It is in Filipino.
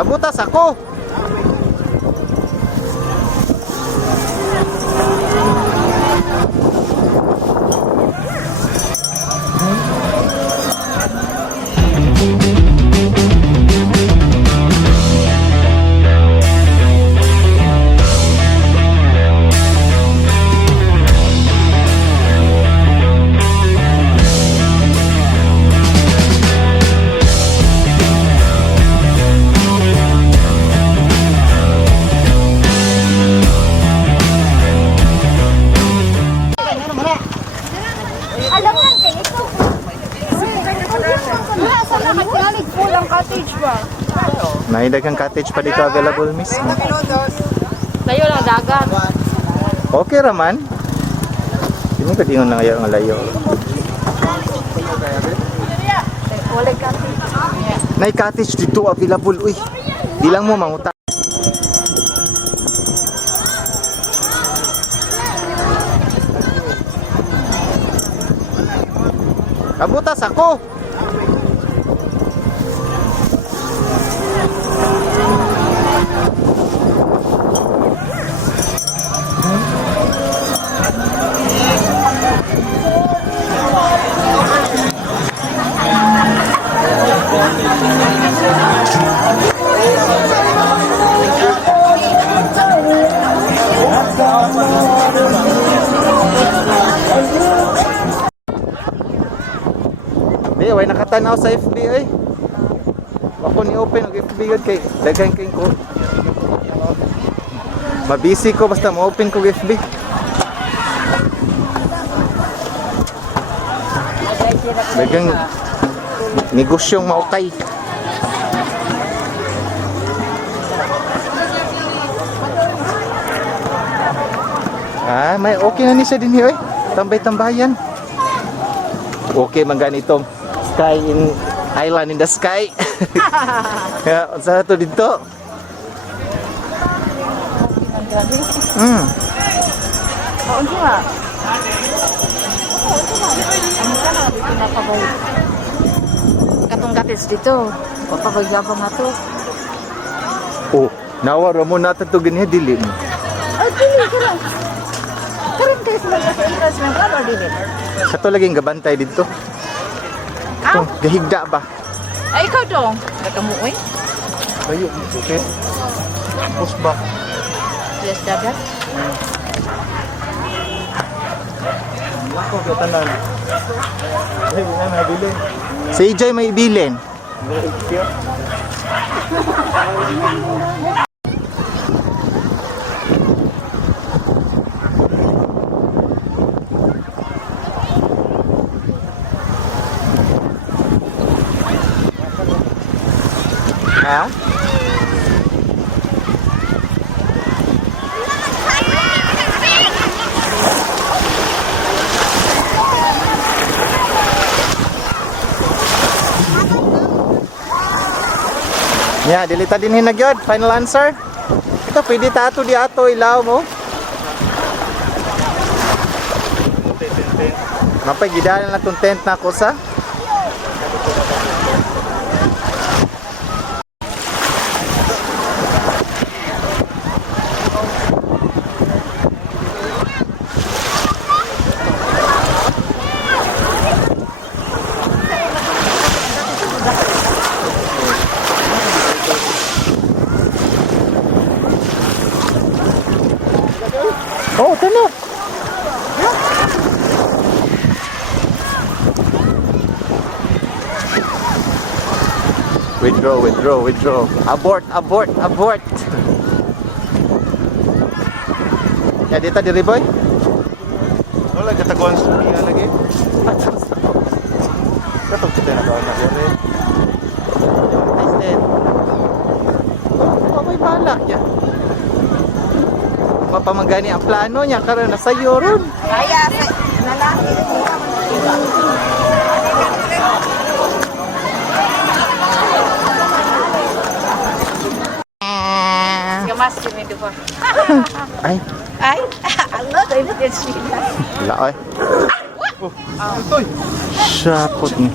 Kabutas ako. May dagang cottage pa dito available mismo. Layo lang dagat. Okay raman. Hindi ka dingon lang nga layo. Wala cottage. May cottage dito available. Uy, di lang mo manguta. Kabutas ako. Way nakatanaw sa FB eh. Ako ni open og FB gud kay daghan kay ko. Mabisi ko basta mo open ko FB. Daghang negosyong maukay. May okay na ni siya din eh. Tambay-tambayan. Okay man ganitong sky in island in the sky. Ya, unsa to dito? Unsa nga? Ano ka na dito napabay? Katong cottage dito. Papabagyabang ato. Oh, nawara mo na to ganhi dili mo. Ay, dili ka lang. Karon kayo sila sa entrance ng kano dili. Kato laging gabantay dito. Ah, gahigda ba? ay ikaw dong. Nakamuoy. Kayo, okay. Tapos ba? Yes, dagat. Ako gatanan. Ay, wala na bilin. Si EJ may ibilin. Ha? Yeah, dilita din hinagyod. Final answer. Ito pwede tato di ato ilaw mo. Mapay gidalan na content na ko sa. Oh, tano. Withdraw. Abort. Ya, dito diri boy. Wala kataguan sa piya lagi. Katong kita na kaon na dire. Tested. Oh, may balak ya. Mapamagani ang plano niya karon nasa iyo ron. Kaya lalaki. Gamas kini dito. Ay, Allah, tayo mo din sila. wala ay. Oh, itoy. Syapot ni.